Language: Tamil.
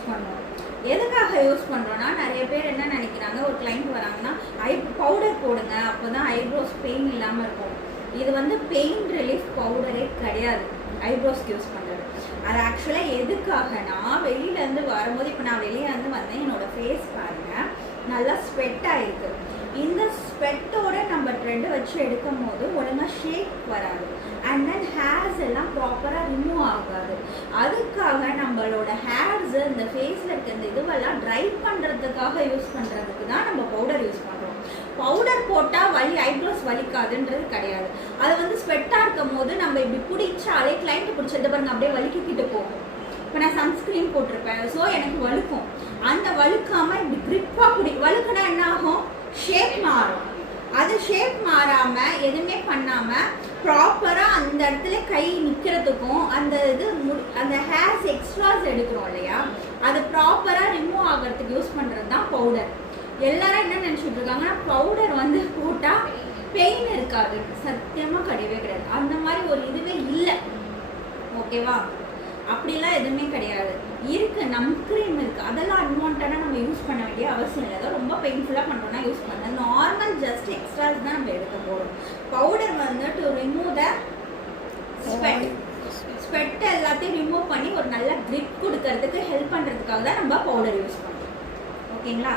யூஸ் பண்ணுவோம். எதுக்காக யூஸ் பண்ணுறோன்னா, நிறைய பேர் என்ன நினைக்கிறாங்க, ஒரு கிளைண்ட் வராங்கன்னா பவுடர் போடுங்க, அப்போ தான் ஐப்ரோஸ் பெயின் இல்லாமல் இருக்கும். இது வந்து பெயின் ரிலீஃப் பவுடரே கிடையாது ஐப்ரோஸ்க்கு யூஸ் பண்ணுறது. அது ஆக்சுவலாக எதுக்காகனா, வெளியிலேருந்து வரும்போது, இப்போ நான் வெளியிலேருந்து வந்தேன், என்னோடய ஃபேஸ் பாருங்கள் நல்லா ஸ்வெட் ஆகிருக்கு. இந்த ஸ்வெட்டோட நம்ம த்ரெட் வச்சு எடுக்கும் போது ஒழுங்காக ஷேக் வராது, அண்ட் தென் ஹேர்ஸ் எல்லாம் ப்ராப்பராக ரிமூவ் ஆகாது. அதுக்காக நம்மளோட ஹேர்ஸு இந்த ஃபேஸில் இருக்க இந்த இதுவெல்லாம் ட்ரை பண்ணுறதுக்காக யூஸ் பண்ணுறதுக்கு தான் நம்ம பவுடர் யூஸ் பண்ணுறோம். பவுடர் போட்டால் ஐப்ரோஸ் வலிக்காதுன்றது கிடையாது. அது வந்து ஸ்வெட்டாக இருக்கும் போது நம்ம இப்படி பிடிச்சாலே கிளைண்ட் பிடிச்சது பாருங்க அப்படியே வலிக்கிட்டு போகும். இப்போ நான் சன்ஸ்க்ரீன் போட்டிருப்பேன், ஸோ எனக்கு வலுக்கும். அந்த வலுக்காமல் இப்படி க்ரிப்பாக வலுக்குனா என்ன ஆகும், ஷேப் மாறும். அது ஷேப் மாறாமல் எதுவுமே பண்ணாமல் ப்ராப்பராக அந்த இடத்துல கை நிற்கிறதுக்கும் அந்த அந்த ஹேர்ஸ் எக்ஸ்ட்ராஸ் எடுக்கிறோம் இல்லையா, அது ப்ராப்பராக ரிமூவ் ஆகிறதுக்கு யூஸ் பண்ணுறது தான் பவுடர். எல்லாரும் என்ன நினச்சிட்டு இருக்காங்கன்னா, பவுடர் வந்து போட்டால் பெயின் இருக்காது. சத்தியமாக கிடையவே கிடையாது. அந்த மாதிரி ஒரு இதுவே இல்லை, ஓகேவா? அப்படிலாம் எதுவுமே கிடையாது. இருக்குது, க்ரீம் இருக்குது, அதெல்லாம் அன்வான்டாக நம்ம யூஸ் பண்ண வேண்டிய அவசியம் இல்லை. ஏதோ ரொம்ப பெயின்ஃபுல்லாக பண்ணுறோன்னா யூஸ் பண்ண, நார்மல் ஜஸ்ட் எக்ஸ்ட்ராஸ் தான் நம்ம எடுக்க போகிறோம். பவுடர் வந்து டு ரிமூவ் த ஸ்வெட் எல்லாத்தையும் ரிமூவ் பண்ணி ஒரு நல்ல க்ரிப் கொடுக்கறதுக்கு ஹெல்ப் பண்ணுறதுக்காக தான் நம்ம பவுடர் யூஸ் பண்ணுறோம். ஓகேங்களா?